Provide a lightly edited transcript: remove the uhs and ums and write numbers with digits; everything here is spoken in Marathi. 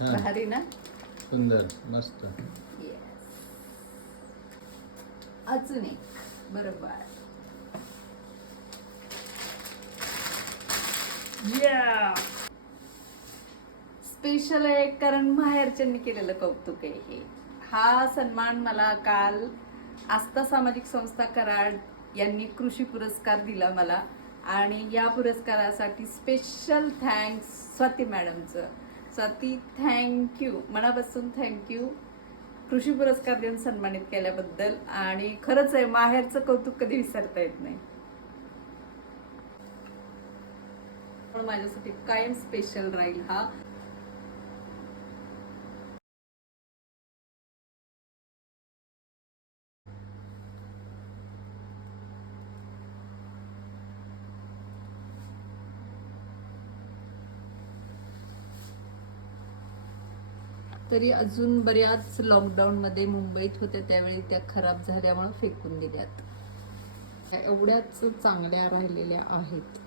भारी ना, सुंदर मस्त. अजून एक बरोबर. स्पेशल आहे कारण माहेरच्यांनी केलेलं कौतुक आहे हे. हा सन्मान मला काल आस्था सामाजिक संस्था कराड यांनी कृषी पुरस्कार दिला मला, आणि या पुरस्कारासाठी स्पेशल थँक्स स्वाती मॅडमचं. स्वाती, थँक्यू, मनापासून थँक्यू कृषी पुरस्कार देऊन सन्मानित केल्याबद्दल. आणि खरंच आहे, माहेरचं कौतुक कधी विसरता येत नाही. माझ्यासाठी कायम स्पेशल राहील हा. तरी अजून बऱ्याच लॉकडाऊनमध्ये मुंबईत होत्या, त्यावेळी त्या खराब झाल्यामुळे फेकून दिल्यात. एवढ्याच चांगल्या राहिलेल्या आहेत.